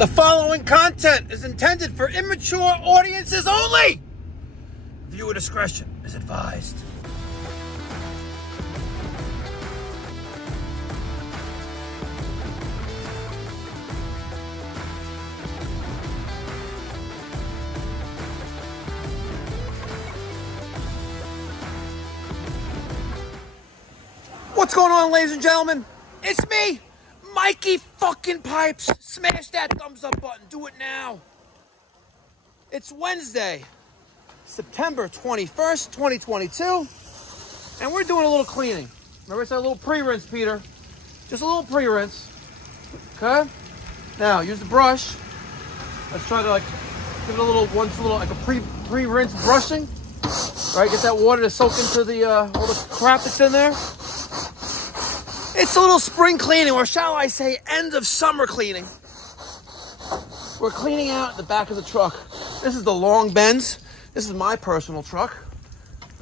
The following content is intended for immature audiences only. Viewer discretion is advised. What's going on, ladies and gentlemen? It's me, Mikey fucking Pipes. Smash that thumbs up button. Do it now. It's Wednesday, September 21st, 2022. And we're doing a little cleaning. Remember I said a little pre-rinse, Peter? Just a little pre-rinse. Okay? Now, use the brush. Let's try to give it a little like a pre-rinse brushing. Right? Get that water to soak into the all the crap that's in there. It's a little spring cleaning, or shall I say end of summer cleaning. We're cleaning out the back of the truck. This is the long Benz. This is my personal truck,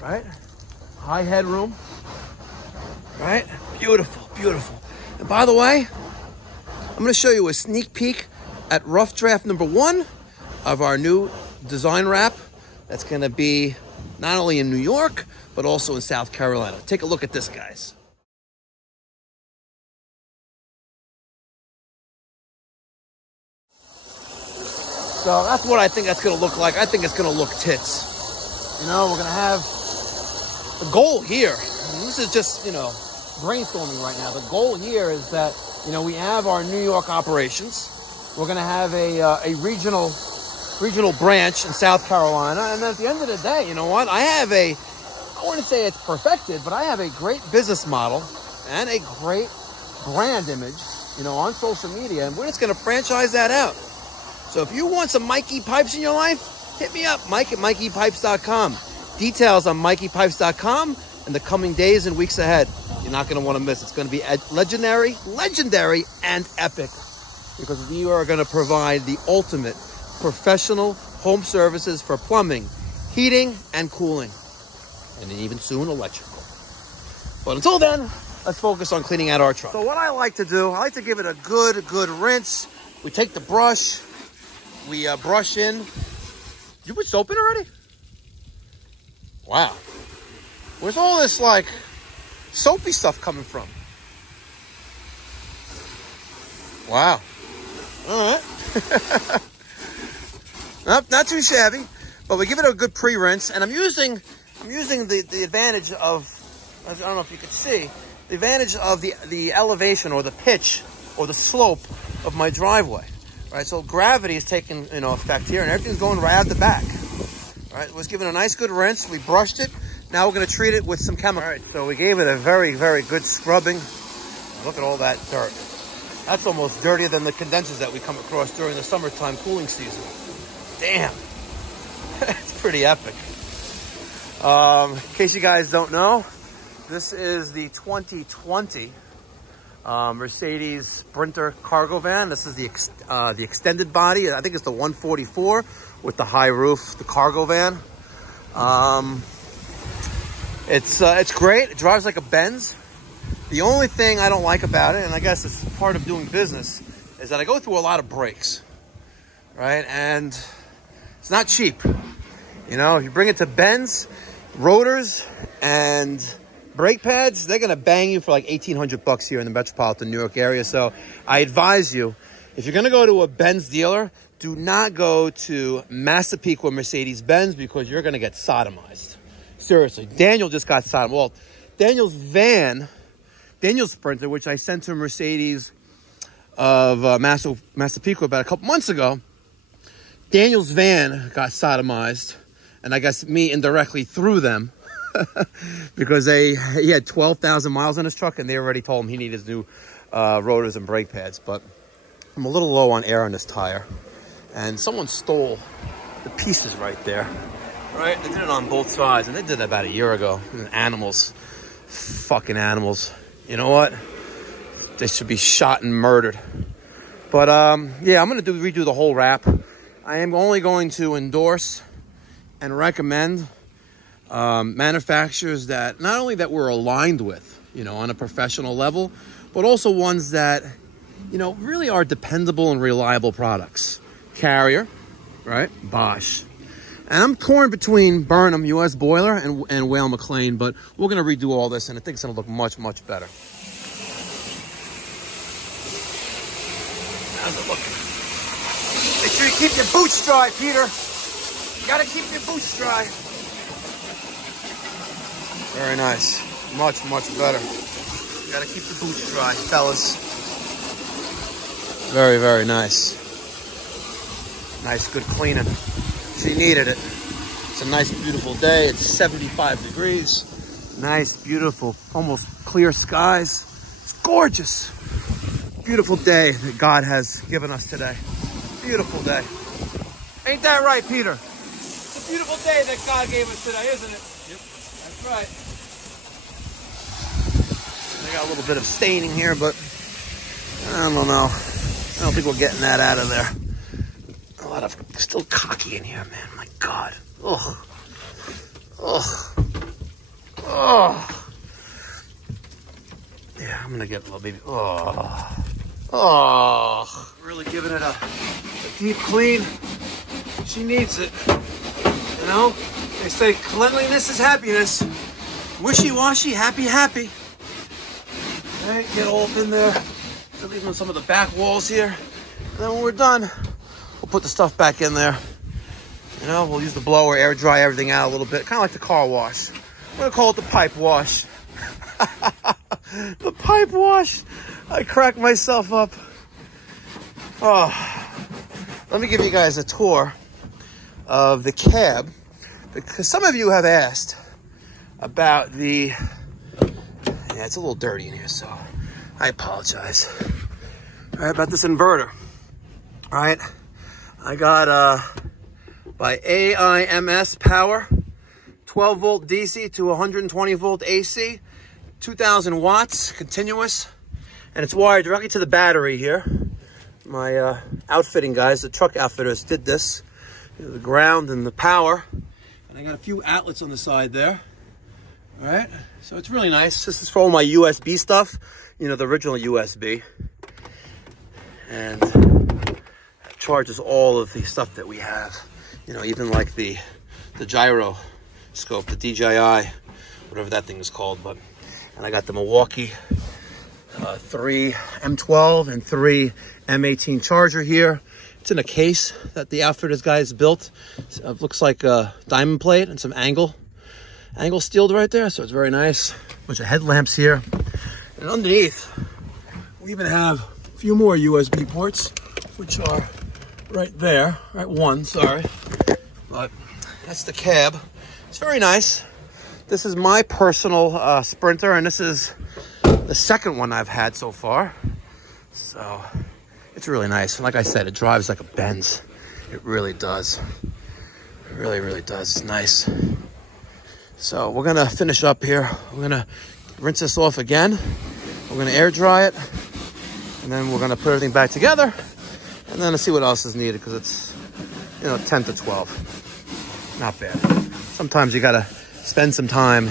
right? High headroom, right? Beautiful, beautiful. And by the way, I'm going to show you a sneak peek at rough draft number 1 of our new design wrap. That's going to be not only in New York, but also in South Carolina. Take a look at this, guys. So that's what I think that's going to look like. I think it's going to look tits. You know, we're going to have the goal here. And this is just, brainstorming right now. The goal here is that, we have our New York operations. We're going to have a regional branch in South Carolina. And then at the end of the day, you know what? I wouldn't say it's perfected, but I have a great business model and a great brand image, on social media. And we're just going to franchise that out. So if you want some Mikey Pipes in your life, hit me up, Mike at MikeyPipes.com. Details on MikeyPipes.com in the coming days and weeks ahead. You're not going to want to miss. It's going to be legendary, and epic. Because we are going to provide the ultimate professional home services for plumbing, heating, and cooling. And then even soon, electrical. But until then, let's focus on cleaning out our truck. So what I like to do, I like to give it a good rinse. We take the brush. We brush in. You put soap in already? Wow. Where's all this, soapy stuff coming from? Wow. All right. Nope, not too shabby. But we give it a good pre-rinse. And I'm using the advantage of, I don't know if you could see, the advantage of the elevation or the pitch or the slope of my driveway. Right, so gravity is taking, effect here, and everything's going right out the back. All right, it was given a nice good rinse. We brushed it. Now we're going to treat it with some chemical. All right, so we gave it a very, very good scrubbing. Look at all that dirt. That's almost dirtier than the condensers that we come across during the summertime cooling season. Damn. It's pretty epic. In case you guys don't know, this is the 2020 Mercedes Sprinter cargo van. This is the extended body. I think it's the 144 with the high roof, the cargo van. It's great. It drives like a Benz. The only thing I don't like about it, and I guess it's part of doing business, is that I go through a lot of brakes, right? And it's not cheap. If you bring it to Benz, rotors, and brake pads, they're going to bang you for like $1,800 here in the metropolitan New York area. So I advise you, if you're going to go to a Benz dealer, do not go to Massapequa Mercedes-Benz because you're going to get sodomized. Seriously. Daniel just got sodomized. Well, Daniel's Sprinter, which I sent to Mercedes of Massapequa about a couple months ago, Daniel's van got sodomized, and I guess me indirectly through them. Because he had 12,000 miles on his truck, and they already told him he needed his new rotors and brake pads. But I'm a little low on air on this tire, and someone stole the pieces right there. Right? They did it on both sides, and they did that about a year ago. Animals. Fucking animals. You know what? They should be shot and murdered. But, yeah, I'm going to redo the whole wrap. I am only going to endorse and recommend manufacturers that not only that we're aligned with, on a professional level, but also ones that you know, really are dependable and reliable products. Carrier, right? Bosch. And I'm torn between Burnham US Boiler and Whale McLean, but we're going to redo all this, and I think it's going to look much, much better. How's it looking? Make sure you keep your boots dry, Peter. You got to keep your boots dry. Very nice. Much, much better. You got to keep the boots dry, fellas. Very, very nice. Nice, good cleaning. She needed it. It's a nice, beautiful day. It's 75 degrees. Nice, beautiful, almost clear skies. It's gorgeous. Beautiful day that God has given us today. Beautiful day. Ain't that right, Peter? It's a beautiful day that God gave us today, isn't it? Yep. That's right. I got a little bit of staining here, but I don't know. I don't think we're getting that out of there. A lot of still cocky in here, man. My God. Ugh. Ugh. Ugh. Yeah, I'm gonna get a little baby. Oh. Oh. Really giving it a deep clean. She needs it. You know? They say cleanliness is happiness. Wishy-washy, happy, happy. All right, get all up in there. Leaving some of the back walls here. And then when we're done, we'll put the stuff back in there. You know, we'll use the blower, air dry everything out a little bit. Kind of like the car wash. We're gonna call it the pipe wash. The pipe wash. I cracked myself up. Oh, let me give you guys a tour of the cab, because some of you have asked about the, yeah, it's a little dirty in here, so I apologize. All right, about this inverter. All right, I got by AIMS Power, 12 volt DC to 120 volt AC, 2000 watts continuous, and it's wired directly to the battery here. My outfitting guys, the truck outfitters, did this. You know, the ground and the power, and I got a few outlets on the side there. All right, so it's really nice. This is for all my USB stuff, you know, the original USB, and it charges all of the stuff that we have, you know, even like the gyro scope, the DJI, whatever that thing is called. But, and I got the Milwaukee 3 M12 and 3 M18 charger here. It's in a case that the outfitters guys built. It looks like a diamond plate and some angle steeled right there, so it's very nice. Bunch of headlamps here, and underneath we even have a few more USB ports, which are right there. Right, one, sorry, but that's the cab. It's very nice. This is my personal Sprinter, and this is the second one I've had so far, so it's really nice. And like I said, it drives like a Benz. It really does. It really, really does. It's nice. So we're gonna finish up here. We're gonna rinse this off again. We're gonna air dry it, and then we're gonna put everything back together, and then let's see what else is needed, because it's, you know, 10 to 12. Not bad. Sometimes you gotta spend some time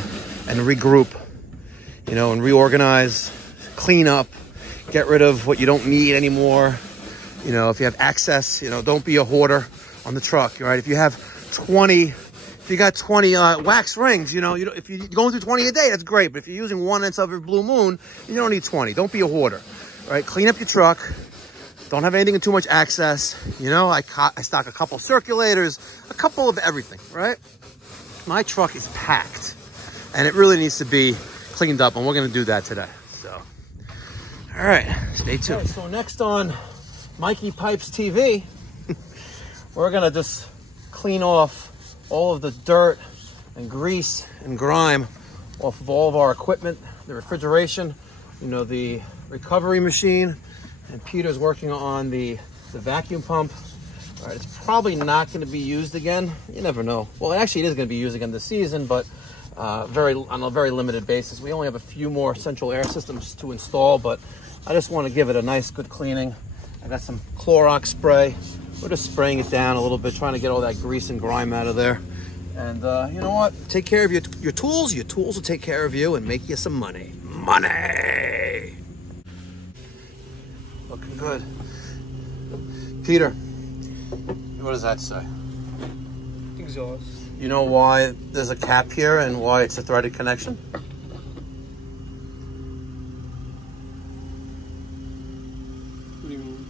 and regroup, you know, and reorganize, clean up, get rid of what you don't need anymore. You know, if you have access, you know, don't be a hoarder on the truck, right? If you have 20, if you got 20 wax rings, you know, if you're going through 20 a day, that's great. But if you're using 1 inch of your blue moon, you don't need 20. Don't be a hoarder, right? Clean up your truck. Don't have anything in too much access. You know, I stock a couple circulators, a couple of everything, right? My truck is packed, and it really needs to be cleaned up, and we're going to do that today. So, all right, stay tuned. Okay, so next on Mikey Pipes TV, we're going to just clean off all of the dirt and grease and grime off of all of our equipment, the refrigeration, you know, the recovery machine, and Peter's working on the vacuum pump. All right, it's probably not going to be used again. You never know. Well, actually, it is going to be used again this season, but on a very limited basis. We only have a few more central air systems to install, but I just want to give it a nice, good cleaning. I got some Clorox spray. We're just spraying it down a little bit, trying to get all that grease and grime out of there. And you know what? Take care of your tools. Your tools will take care of you and make you some money. Money! looking good. Peter, what does that say? Exhaust. You know why there's a cap here and why it's a threaded connection? What do you mean?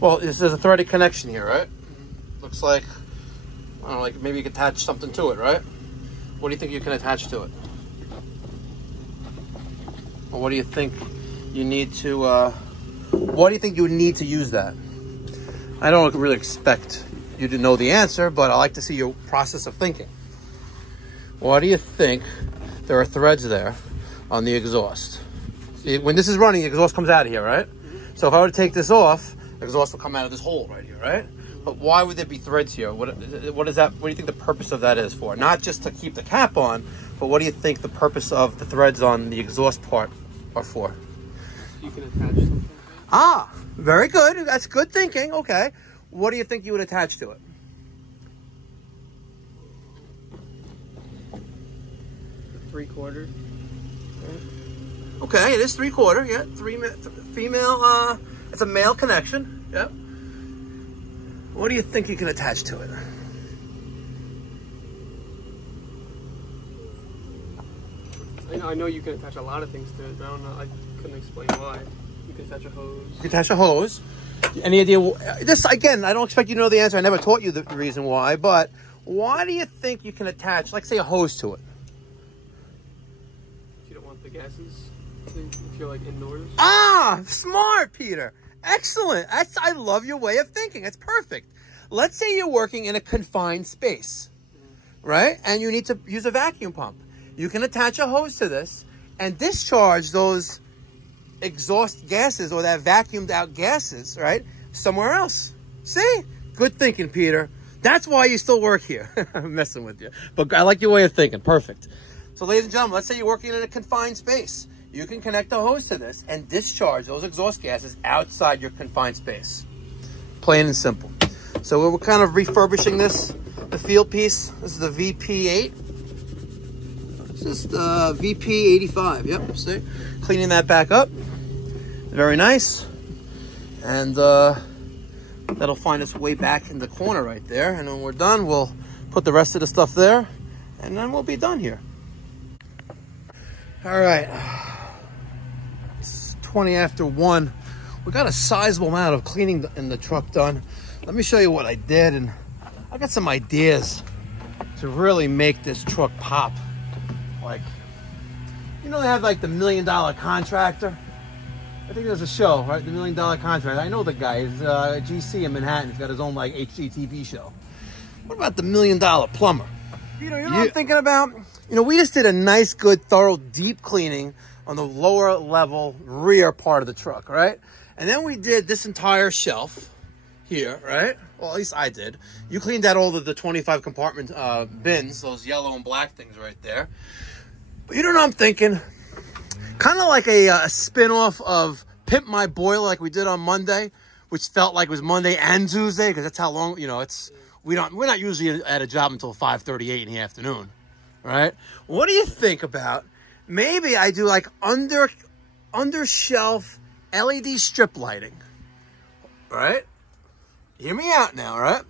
Well, there's a threaded connection here, right? Looks like, I don't know, like maybe you can attach something to it, right? What do you think you can attach to it? Or what do you think you need to, what do you think you would need to use that? I don't really expect you to know the answer, but I like to see your process of thinking. Why do you think there are threads there on the exhaust? When this is running, the exhaust comes out of here, right? So if I were to take this off, the exhaust will come out of this hole right here, right? But why would there be threads here? What is that? What do you think the purpose of that is for? Not just to keep the cap on, but what do you think the purpose of the threads on the exhaust part are for? You can attach something. Ah, very good. That's good thinking. Okay. What do you think you would attach to it? Three-quarter. Okay, it is 3/4. Yeah, female. It's a male connection. Yep. What do you think you can attach to it? I know you can attach a lot of things to it, but I don't know. I couldn't explain why. You can attach a hose. You can attach a hose. Any idea? This again, I don't expect you to know the answer. I never taught you the reason why, but why do you think you can attach, like, say, a hose to it? If you don't want the gases, if you're like indoors. Ah, smart, Peter. Excellent. I love your way of thinking. It's perfect. Let's say you're working in a confined space, right? And you need to use a vacuum pump. You can attach a hose to this and discharge those exhaust gases or that vacuumed out gases, right, somewhere else. See? Good thinking, Peter. That's why you still work here. I'm messing with you. But I like your way of thinking. Perfect. So, ladies and gentlemen, let's say you're working in a confined space. You can connect a hose to this and discharge those exhaust gases outside your confined space. Plain and simple. So we're kind of refurbishing this, the field piece. This is the VP8. It's just VP85. Yep, see? Cleaning that back up. Very nice. And that'll find its way back in the corner right there. And when we're done, we'll put the rest of the stuff there. And then we'll be done here. All right. It's 20 after 1. We got a sizable amount of cleaning in the truck done. Let me show you what I did. And I got some ideas to really make this truck pop. Like, you know, they have like the $1 Million Contractor. I think there's a show, right? The $1 Million Contractor. I know the guy. He's GC in Manhattan. He's got his own like HGTV show. What about the $1 Million Plumber? You know what I'm thinking about? You know, we just did a nice, good, thorough, deep cleaning on the lower level rear part of the truck, right? And then we did this entire shelf here, right? Well, at least I did. You cleaned out all of the 25 compartment bins, those yellow and black things right there. But you know what I'm thinking? Kind of like a spin-off of Pimp My Boiler like we did on Monday, which felt like it was Monday and Tuesday because that's how long, you know, it's, we're not usually at a job until 5:38 in the afternoon, right? What do you think about maybe I do like under shelf LED strip lighting, right? Hear me out now, right?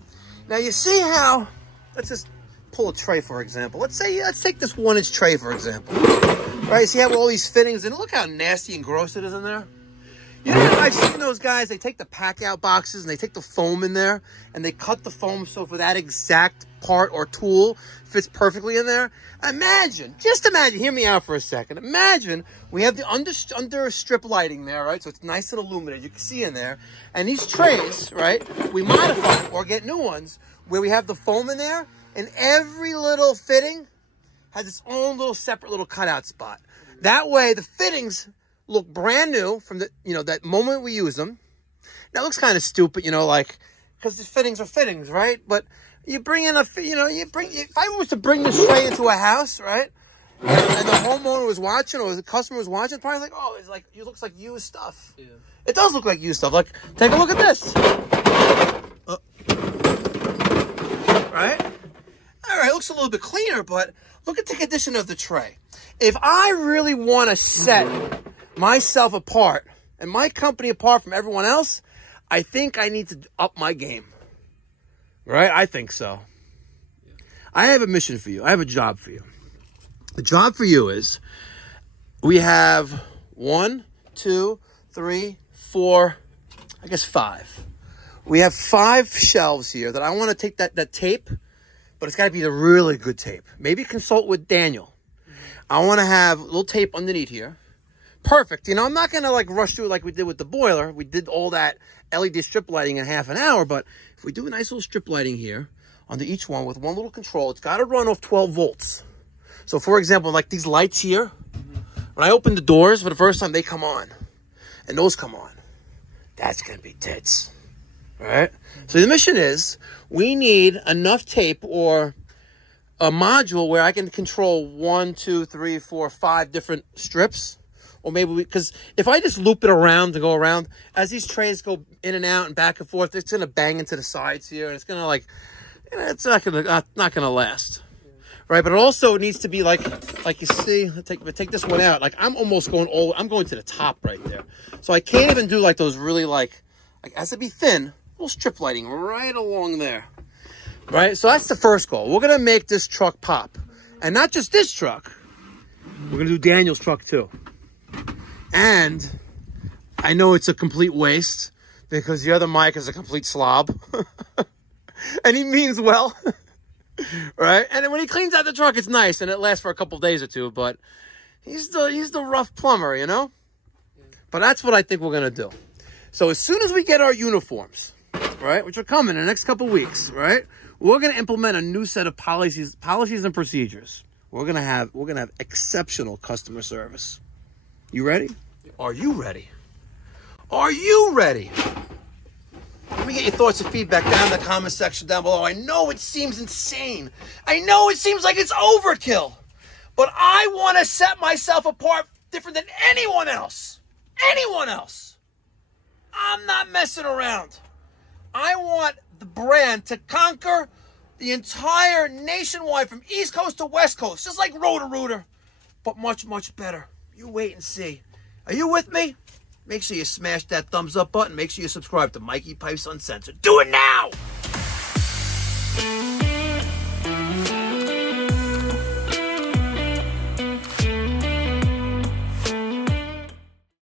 Now you see how, let's just pull a tray for example. Let's take this 1-inch tray for example. Right, see how all these fittings, and look how nasty and gross it is in there? You know, I've seen those guys, they take the pack out boxes and they take the foam in there and they cut the foam so for that exact part or tool fits perfectly in there. Imagine, just imagine, hear me out for a second. Imagine we have the under strip lighting there, right? So it's nice and illuminated, you can see in there. And these trays, right, we modify or get new ones where we have the foam in there and every little fitting has its own little separate little cutout spot. That way the fittings look brand new from the, you know, that moment we use them. That looks kind of stupid, you know, like, because the fittings are fittings, right? But you bring in if I was to bring this tray into a house, right? And the homeowner was watching or the customer was watching, probably like, oh, it's like, it looks like used stuff. Yeah. It does look like used stuff. Like, take a look at this. Right? All right, it looks a little bit cleaner, but look at the condition of the tray. If I really want to set myself apart And my company, apart from everyone else, I think I need to up my game. Right? I think so. I have a mission for you. I have a job for you. The job for you is we have 1, 2, 3, 4, I guess 5. We have 5 shelves here that I want to take that tape, but it's got to be the really good tape. Maybe consult with Daniel. I want to have a little tape underneath here. Perfect. You know, I'm not going to like rush through it like we did with the boiler. We did all that LED strip lighting in half an hour, but if we do a nice little strip lighting here under each one with one little control, it's got to run off 12 volts. So for example, like these lights here, when I open the doors for the first time, they come on and those come on. That's going to be tits, right? So the mission is we need enough tape or a module where I can control 1, 2, 3, 4, 5 different strips. Or maybe because if I just loop it around to go around, as these trays go in and out and back and forth, it's going to bang into the sides here. And it's going to like, you know, it's not going to last. Right. But it also needs to be like you see, take this one out. Like I'm almost going I'm going to the top right there. So I can't even do like those really like it has to be thin, little strip lighting right along there. Right. So that's the first goal. We're going to make this truck pop. And not just this truck. We're going to do Daniel's truck too. And I know it's a complete waste because the other Mike is a complete slob. And he means well. Right? And when he cleans out the truck, it's nice and it lasts for a couple days or two, but he's the rough plumber, you know? But that's what I think we're going to do. So as soon as we get our uniforms, right, which are coming in the next couple weeks, right, we're going to implement a new set of policies and procedures. We're going to have exceptional customer service. You ready? Are you ready? Are you ready? Let me get your thoughts and feedback down in the comment section down below. I know it seems insane. I know it seems like it's overkill. But I want to set myself apart different than anyone else. Anyone else. I'm not messing around. I want the brand to conquer the entire nationwide from East Coast to West Coast. Just like Roto-Rooter. But much, much better. You wait and see. Are you with me? Make sure you smash that thumbs up button. Make sure you subscribe to Mikey Pipes Uncensored. Do it now!